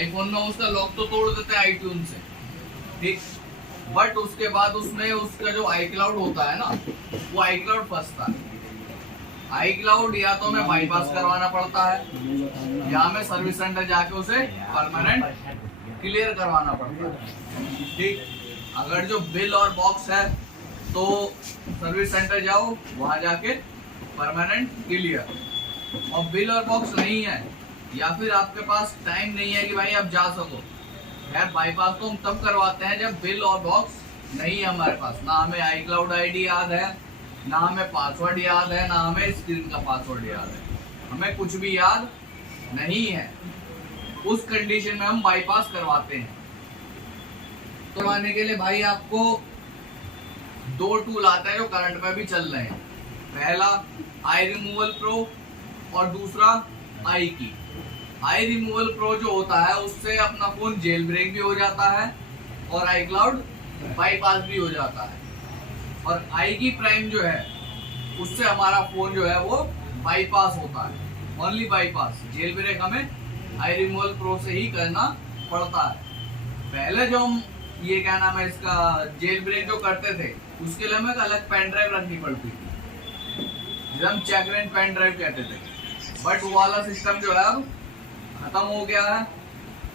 IPhone में उसका lock तो तोड़ देते हैं आईट्यून से, ठीक, बट उसके बाद उसमें उसका जो आई क्लाउड होता है ना, वो आई क्लाउड फंसता है। आई क्लाउड या तो हमें बाईपास करवाना पड़ता है या हमें सर्विस सेंटर जाके उसे परमानेंट क्लियर करवाना पड़ता है, ठीक। अगर जो बिल और बॉक्स है तो सर्विस सेंटर जाओ, वहां जाके परमानेंट क्लियर। और बिल और बॉक्स नहीं है या फिर आपके पास टाइम नहीं है कि भाई आप जा सको, यार बाईपास तो हम तब करवाते हैं जब बिल और बॉक्स नहीं है हमारे पास, ना हमें आई क्लाउड आईडी याद है, ना हमें पासवर्ड याद है, ना हमें स्क्रीन का पासवर्ड याद है, हमें कुछ भी याद नहीं है। उस कंडीशन में हम बाईपास करवाते हैं। तो करवाने के लिए भाई आपको 2 टूल आता है जो करंट में भी चल रहे हैं। पहला आई रिमूवल प्रो और दूसरा आई की। आई रिमूवल प्रो जो होता है उससे अपना फोन जेल ब्रेक भी हो जाता है और आई क्लाउड बाईपास भी हो जाता है। और आई की प्राइम जो है उससे हमारा फोन जो है वो बाईपास होता है, ओनली बाईपास। जेल ब्रेक हमें आई रिमूवल प्रो से ही करना पड़ता है। पहले जो हम ये क्या नाम है इसका जेल ब्रेक जो करते थे उसके लिए हमें एक अलग पेन ड्राइव रखनी पड़ती थी, जिसे हम चेकरेंट पेन ड्राइव कहते थे, बट वो वाला सिस्टम जो है अब खत्म हो गया है।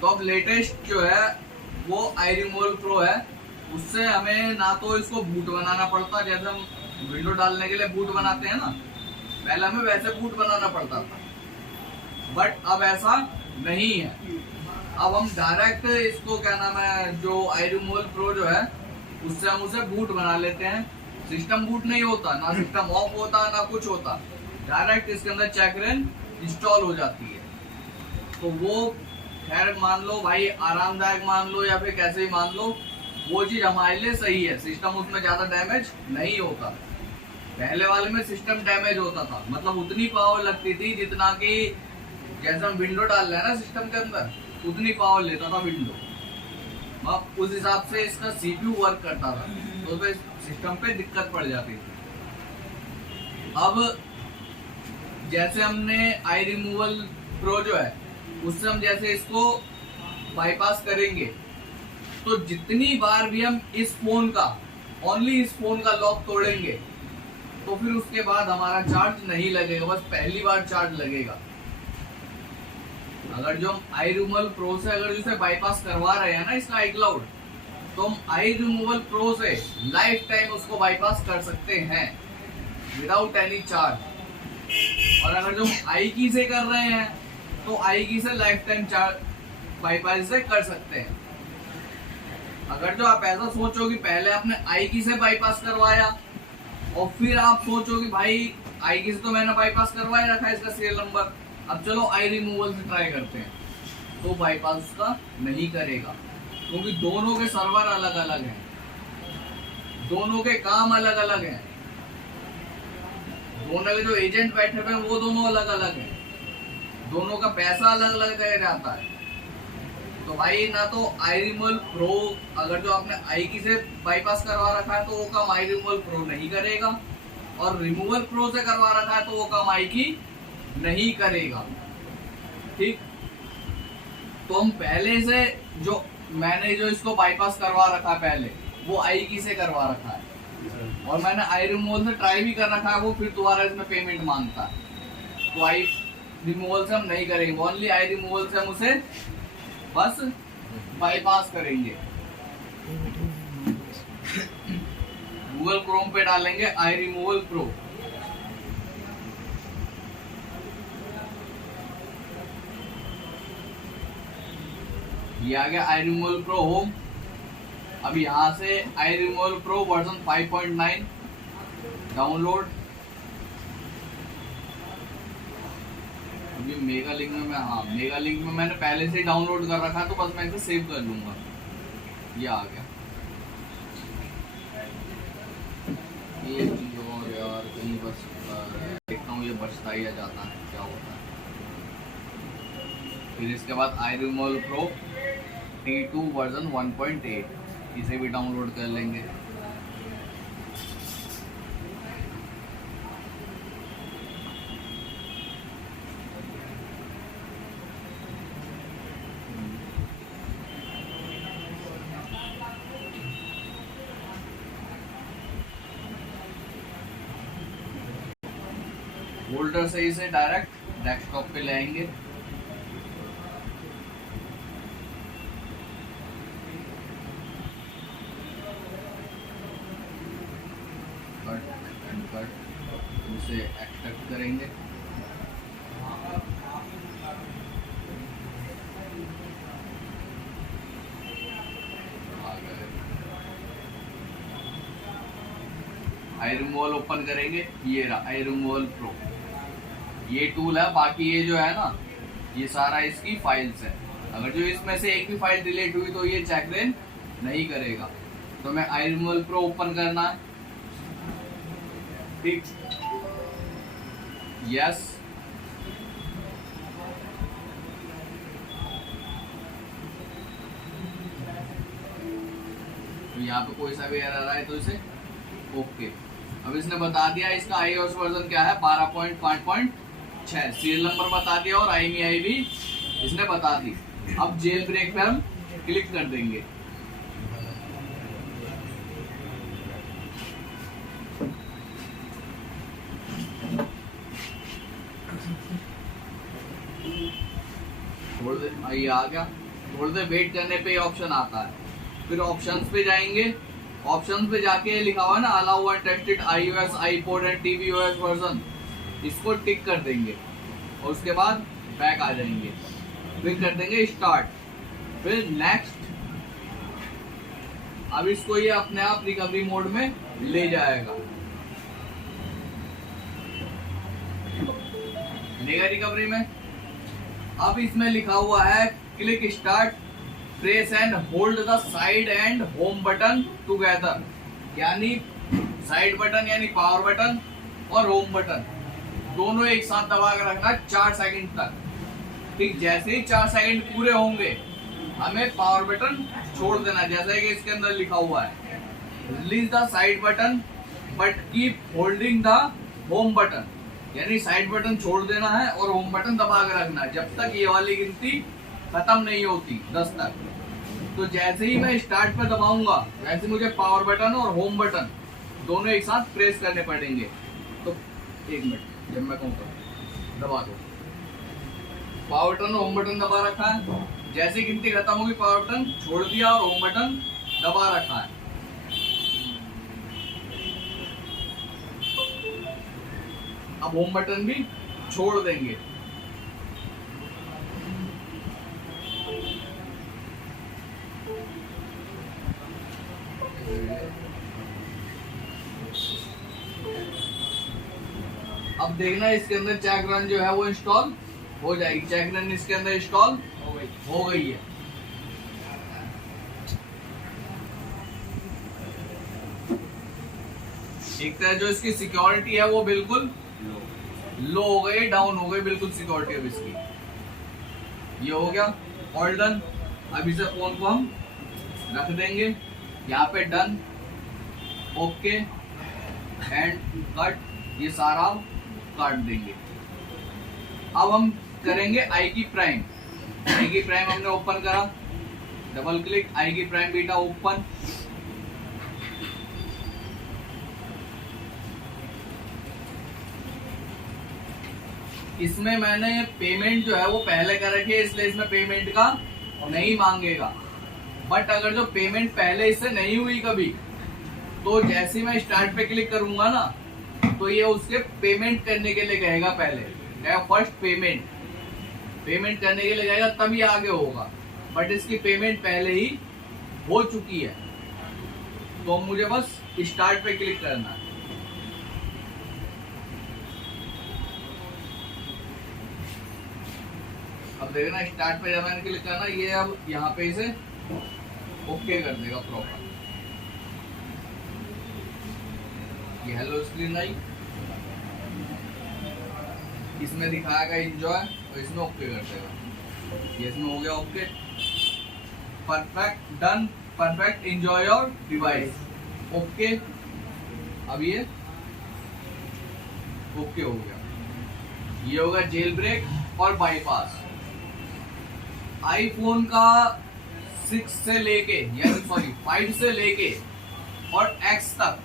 तो अब लेटेस्ट जो है वो आई रिमूवल प्रो है। उससे हमें ना तो इसको बूट बनाना पड़ता, जैसे हम विंडो डालने के लिए बूट बनाते हैं ना, पहले हमें वैसे बूट बनाना पड़ता था, बट अब ऐसा नहीं है। अब हम डायरेक्ट इसको क्या नाम है जो आई रिमूवल प्रो जो है उससे हम उसे बूट बना लेते हैं। सिस्टम बूट नहीं होता, ना सिस्टम ऑफ होता, ना कुछ होता, डायरेक्ट इसके अंदर चेकरेन इंस्टॉल हो जाती है। तो वो खैर मान लो भाई आरामदायक मान लो या फिर कैसे ही मान लो, वो चीज हमारे लिए सही है। सिस्टम उसमें ज्यादा डैमेज नहीं होता। पहले वाले में सिस्टम डैमेज होता था, मतलब उतनी पावर लगती थी जितना कि जैसे हम विंडो डाल रहे हैं ना सिस्टम के अंदर, उतनी पावर लेता था विंडो। अब उस हिसाब से इसका सीपीयू वर्क करता था, तो फिर सिस्टम पे दिक्कत पड़ जाती थी। अब जैसे हमने आई रिमूवल प्रो जो है उससे हम जैसे इसको बाईपास करेंगे, तो जितनी बार भी हम इस फोन का ओनली इस फोन का लॉक तोड़ेंगे तो फिर उसके बाद हमारा चार्ज नहीं लगेगा, बस पहली बार चार्ज लगेगा। अगर जो हम आई रिमूवल प्रो से अगर इसे बाईपास करवा रहे हैं ना इसका आई क्लाउड, तो हम आई रिमूवल प्रो से लाइफ टाइम उसको बाईपास कर सकते हैं विदाउट एनी चार्ज। और अगर जो हम आई की से कर रहे हैं तो आई की से लाइफ टाइम चार्ज बाईपास से कर सकते हैं। अगर जो आप ऐसा सोचो कि पहले आपने आई की से बाईपास करवाया और फिर आप सोचो कि भाई आई की से तो मैंने बाईपास करवाया रखा है इसका सीरियल नंबर, अब चलो आई रिमूवल से ट्राई करते हैं, तो बाईपास उसका नहीं करेगा, क्योंकि दोनों के सर्वर अलग अलग हैं, दोनों के काम अलग अलग हैं, दोनों के जो एजेंट बैठे हुए हैं वो दोनों अलग अलग हैं, दोनों का पैसा अलग अलग जगह जाता है। तो भाई ना तो आई रिमूवल प्रो अगर जो आपने आई की से बाईपास करवा रखा है तो वो काम आई रिमूवल प्रो नहीं करेगा, और रिमूवल प्रो से करवा रखा है तो वो काम आई की नहीं करेगा, ठीक। तो हम पहले से जो मैंने जो इसको बाईपास करवा रखा है पहले वो आई की से करवा रखा है, और मैंने आई रिमूवल से ट्राई भी कर रखा है, वो फिर दोबारा इसमें पेमेंट मांगता है। तो आई रिमूवल से हम नहीं करेंगे, ओनली आई रिमूवल से हम उसे बस बाईपास करेंगे। गूगल क्रोम पे डालेंगे आई रिमूवल प्रो, ये आ गया आई रिमूवल प्रो होम। अब यहाँ से आई रिमूवल प्रो वर्जन 5.9 डाउनलोड। अभी मेगा लिंक में मेगा लिंक में मैंने पहले से डाउनलोड कर रखा है, तो बस मैं इसे सेव कर लूंगा। ये आ गया। ये चीज और यार कहीं बस देखता हूँ ये बचता ही जाता है, क्या होता है। फिर इसके बाद आई रिमूवल प्रो T2 वर्जन 1.8, इसे भी डाउनलोड कर लेंगे। फोल्डर से इसे डायरेक्ट डेस्कटॉप पे ले आएंगे। कट एंड कट, इसे एक्सट्रैक्ट करेंगे। आई रिमूवल ओपन करेंगे, ये रहा आई रिमूवल प्रो, ये टूल है। बाकी ये जो है ना, ये सारा इसकी फाइल्स है। अगर जो इसमें से एक भी फाइल डिलीट हुई तो ये चेक रन नहीं करेगा। तो मैं आई रिमूवल प्रो ओपन करना है, ठीक, यस। तो यहाँ पे कोई सा भी एरर आ रहा है तो इसे ओके। अब इसने बता दिया इसका iOS वर्जन क्या है, 12.5.6, सीरियल नंबर बता दिया और IMEI भी इसने बता दी। अब जेल ब्रेक पे हम क्लिक कर देंगे। थोड़ी देर ये आ गया, थोड़ी देर वेट करने पे ऑप्शन आता है। फिर ऑप्शंस पे जाएंगे, ऑप्शन पे जाके लिखा हुआ है ना allow untested iOS, iPod and tvOS version, इसको टिक कर देंगे और उसके बाद बैक आ जाएंगे। फिर कर देंगे स्टार्ट, फिर नेक्स्ट। अब इसको ये अपने आप रिकवरी मोड में ले जाएगा, लेगा रिकवरी में। अब इसमें लिखा हुआ है click start, press and hold the side and home button together, यानी साइड बटन यानी पावर बटन और होम बटन दोनों एक साथ दबा कर रखना 4 सेकंड तक, ठीक। जैसे ही 4 सेकंड पूरे होंगे हमें पावर बटन छोड़ देना, जैसा कि इसके अंदर लिखा हुआ है release the side button but keep holding the home button, यानी साइड बटन छोड़ देना है और होम बटन दबा कर रखना है जब तक ये वाली गिनती खत्म नहीं होती 10 तक। तो जैसे ही मैं स्टार्ट पे दबाऊंगा वैसे मुझे पावर बटन और होम बटन दोनों एक साथ प्रेस करने पड़ेंगे। तो 1 मिनट, जब मैं कहूँगा दबा दो, पावर बटन और होम बटन दबा रखा है। जैसे गिनती खत्म होगी पावर बटन छोड़ दिया और होम बटन दबा रखा है। अब होम बटन भी छोड़ देंगे। अब देखना इसके अंदर चेक रन जो है वो इंस्टॉल हो जाएगी। चेक रन इसके अंदर इंस्टॉल हो गई है। एक तरह जो इसकी सिक्योरिटी है वो बिल्कुल लो हो गई, डाउन हो गई बिल्कुल सिक्योरिटी। अब इसकी ये हो गया ऑल डन। अब इसे फोन को हम रख देंगे यहाँ पे, डन, ओके एंड कट, ये सारा काट देंगे। अब हम करेंगे आईकी प्राइम। आईकी प्राइम हमने ओपन करा, डबल क्लिक, आईकी प्राइम बीटा ओपन। इसमें मैंने पेमेंट जो है वो पहले कर रखी है, इसलिए इसमें पेमेंट का नहीं मांगेगा। बट अगर जो पेमेंट पहले इससे नहीं हुई कभी, तो जैसे मैं स्टार्ट पे क्लिक करूंगा ना तो ये उसके पेमेंट करने के लिए कहेगा। पहले कहेगा फर्स्ट पेमेंट, पेमेंट करने के लिए कहेगा तभी आगे होगा। बट इसकी पेमेंट पहले ही हो चुकी है, तो मुझे बस स्टार्ट पे क्लिक करना है। अब देखना स्टार्ट पे जब मैंने क्लिक करना, ये अब यहाँ पे इसे ओके कर देगा प्रॉपर। ये हेलो स्क्रीन आई, इसमें दिखाएगा एंजॉय और इसमें ओके कर देगा। ये इसमें हो गया okay, perfect, done, perfect, enjoy your device, okay. अब ये ओके हो गया। ये होगा जेल ब्रेक और बाईपास। आईफोन का 6 से लेके यानी 5 से लेके और X तक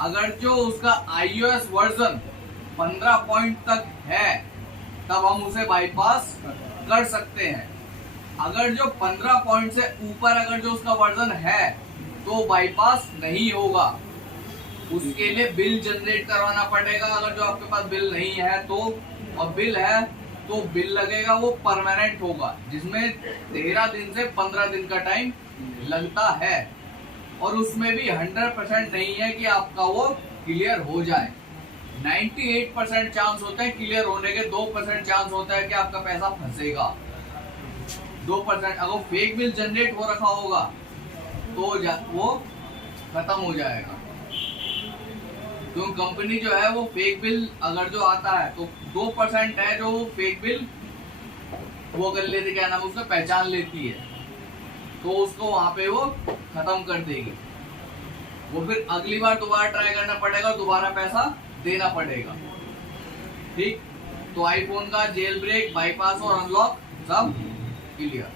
अगर जो उसका iOS वर्जन 15 पॉइंट तक है तब हम उसे बाईपास कर सकते हैं। अगर जो 15 पॉइंट से ऊपर अगर जो उसका वर्जन है तो बाईपास नहीं होगा। उसके लिए बिल जनरेट करवाना पड़ेगा। अगर जो आपके पास बिल नहीं है तो, और बिल है तो बिल लगेगा, वो परमानेंट होगा, जिसमें 13 दिन से 15 दिन का टाइम लगता है। और उसमें भी 100% नहीं है कि आपका वो क्लियर हो जाए। 98% चांस होते हैं क्लियर होने के, 2% चांस होता है कि आपका पैसा फंसेगा। 2% अगर फेक बिल जनरेट हो रखा होगा तो वो खत्म हो जाएगा। तो कंपनी जो है वो फेक बिल अगर जो आता है तो 2% है जो फेक बिल वो कर लेती, क्या नाम उसका, पहचान लेती है, तो उसको वहां पे वो खत्म कर देगी। वो फिर अगली बार दोबारा ट्राई करना पड़ेगा, दोबारा पैसा देना पड़ेगा। ठीक, तो आईफोन का जेल ब्रेक, बाईपास और अनलॉक सब क्लियर।